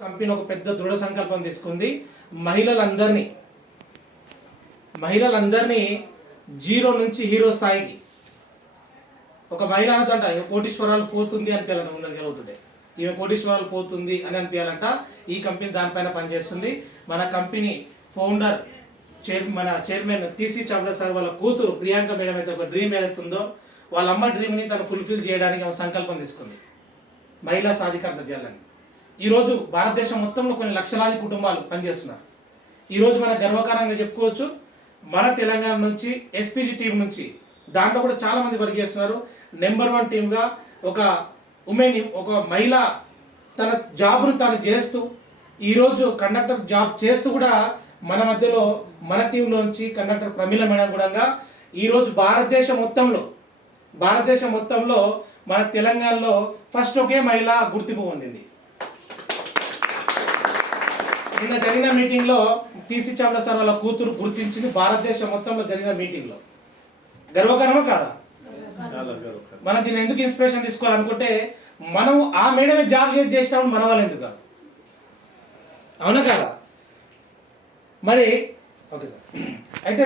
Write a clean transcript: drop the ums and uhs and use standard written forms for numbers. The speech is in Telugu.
కంపెనీ ఒక పెద్ద దృఢ సంకల్పం తీసుకుంది. మహిళలందరినీ జీరో నుంచి హీరో స్థాయికి ఒక మహిళ అనదంట కోటీశ్వరాలు పోతుంది అనిపించాలంట. ముందరికి అవుతుంటే ఈమె కోటీశ్వరాలు పోతుంది అని అనిపించాలంట. ఈ కంపెనీ దానిపైన పనిచేస్తుంది. మన కంపెనీ ఫౌండర్ మన చైర్మన్ టీసీ చావ్లా సార్ వాళ్ళ కూతురు ప్రియాంక మేడం అయితే ఒక డ్రీమ్ ఏదైతుందో వాళ్ళ అమ్మ డ్రీమ్ని తను ఫుల్ఫిల్ చేయడానికి ఆమె సంకల్పం తీసుకుంది. మహిళా సాధికారత చేయాలని. ఈరోజు భారతదేశం మొత్తంలో కొన్ని లక్షలాది కుటుంబాలు పనిచేస్తున్నారు. ఈరోజు మన గర్వకారంగా చెప్పుకోవచ్చు, మన తెలంగాణ నుంచి ఎస్పీజీ టీం నుంచి దాంట్లో కూడా చాలామంది వర్క్ చేస్తున్నారు. నెంబర్ 1 టీమ్గా ఒక ఒక మహిళ తన జాబ్ను తను చేస్తూ ఈరోజు కండక్టర్ జాబ్ చేస్తూ కూడా మన మధ్యలో మన టీంలోంచి కండక్టర్ ప్రమీల మేడం కూడా ఈరోజు భారతదేశం మొత్తంలో మన తెలంగాణలో ఫస్ట్ ఒకే మహిళ గుర్తింపు పొందింది. నిన్న జరిగిన మీటింగ్లో టీసీ చావ్లా సార్ వాళ్ళ కూతురు గుర్తించింది. భారతదేశం మొత్తంలో జరిగిన మీటింగ్లో గర్వకారమా కాదా? మనం దీన్ని ఎందుకు ఇన్స్పిరేషన్ తీసుకోవాలనుకుంటే మనం ఆ మేడమే జాబ్ చేసినప్పుడు మన వాళ్ళు ఎందుకు కాదు, అవునా కదా? మరి ఓకే సార్. అయితే